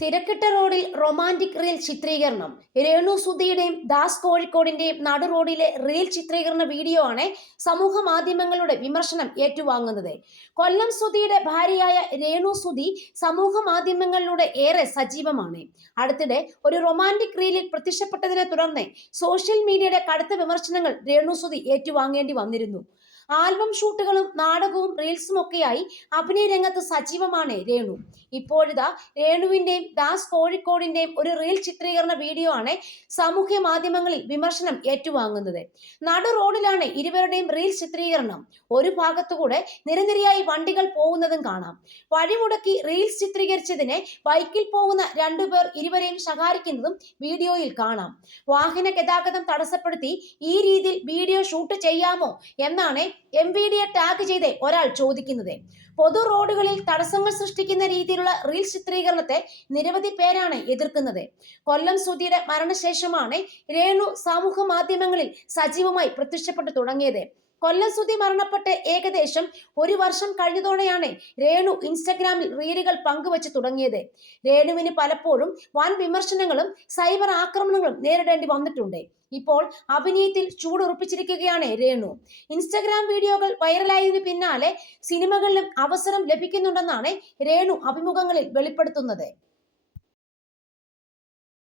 തിരക്കിട്ട റോഡിൽ romantic reel ചിത്രീകരണം. രേണു സുധിയുടെയും ദാസ് കോഴിക്കോടിന്റെയും നടു റോഡിലെ റീൽ ചിത്രീകരണ വീഡിയോ ആണ് സമൂഹ മാധ്യമങ്ങളുടെ വിമർശനം ഏറ്റുവാങ്ങുന്നത്. കൊല്ലം സുധിയുടെ ഭാര്യയായ രേണു സുധി സമൂഹ മാധ്യമങ്ങളിലൂടെ ഏറെ സജീവമാണ്. അടുത്തിടെ ഒരു റൊമാൻറ്റിക് റീലിൽ പ്രത്യക്ഷപ്പെട്ടതിനെ തുടർന്ന് സോഷ്യൽ മീഡിയയുടെ കടുത്ത വിമർശനങ്ങൾ രേണു സുധി ഏറ്റുവാങ്ങേണ്ടി വന്നിരുന്നു. ആൽബം ഷൂട്ടുകളും നാടകവും റീൽസും ഒക്കെയായി അഭിനയ രംഗത്ത് സജീവമാണ് രേണു. ഇപ്പോഴിതാ രേണുവിന്റെയും ദാസ് കോഴിക്കോടിന്റെയും ഒരു റീൽ ചിത്രീകരണ വീഡിയോ ആണ് സാമൂഹ്യ മാധ്യമങ്ങളിൽ വിമർശനം ഏറ്റുവാങ്ങുന്നത്. നടു റോഡിലാണ് ഇരുവരുടെയും റീൽ ചിത്രീകരണം. ഒരു ഭാഗത്തുകൂടെ നിരനിരയായി വണ്ടികൾ പോകുന്നതും കാണാം. വഴിമുടക്കി റീൽസ് ചിത്രീകരിച്ചതിനെ ബൈക്കിൽ പോകുന്ന രണ്ടുപേർ ഇരുവരെയും ശകാരിക്കുന്നതും വീഡിയോയിൽ കാണാം. വാഹന ഗതാഗതം തടസ്സപ്പെടുത്തി ഈ രീതിയിൽ വീഡിയോ ഷൂട്ട് ചെയ്യാമോ എന്നാണ് MVDയെ ടാഗ് ചെയ്ത് ഒരാൾ ചോദിക്കുന്നത്. പൊതു റോഡുകളിൽ തടസ്സങ്ങൾ സൃഷ്ടിക്കുന്ന രീതിയിലുള്ള റീൽ ചിത്രീകരണത്തെ നിരവധി പേരാണ് എതിർക്കുന്നത്. കൊല്ലം സുധിയുടെ മരണശേഷമാണ് രേണു സമൂഹ മാധ്യമങ്ങളിൽ സജീവമായി പ്രത്യക്ഷപ്പെട്ടു തുടങ്ങിയത്. കൊല്ലം സുധി മരണപ്പെട്ട് ഏകദേശം ഒരു വർഷം കഴിഞ്ഞതോടെയാണ് രേണു ഇൻസ്റ്റഗ്രാമിൽ റീലുകൾ പങ്കുവച്ച് തുടങ്ങിയത്. രേണുവിന് പലപ്പോഴും വൻ വിമർശനങ്ങളും സൈബർ ആക്രമണങ്ങളും നേരിടേണ്ടി വന്നിട്ടുണ്ട്. ഇപ്പോൾ അഭിനയത്തിൽ ചൂടുറപ്പിച്ചിരിക്കുകയാണ് രേണു. ഇൻസ്റ്റഗ്രാം വീഡിയോകൾ വൈറലായതിനു പിന്നാലെ സിനിമകളിലും അവസരം ലഭിക്കുന്നുണ്ടെന്നാണ് രേണു അഭിമുഖങ്ങളിൽ വെളിപ്പെടുത്തുന്നത്.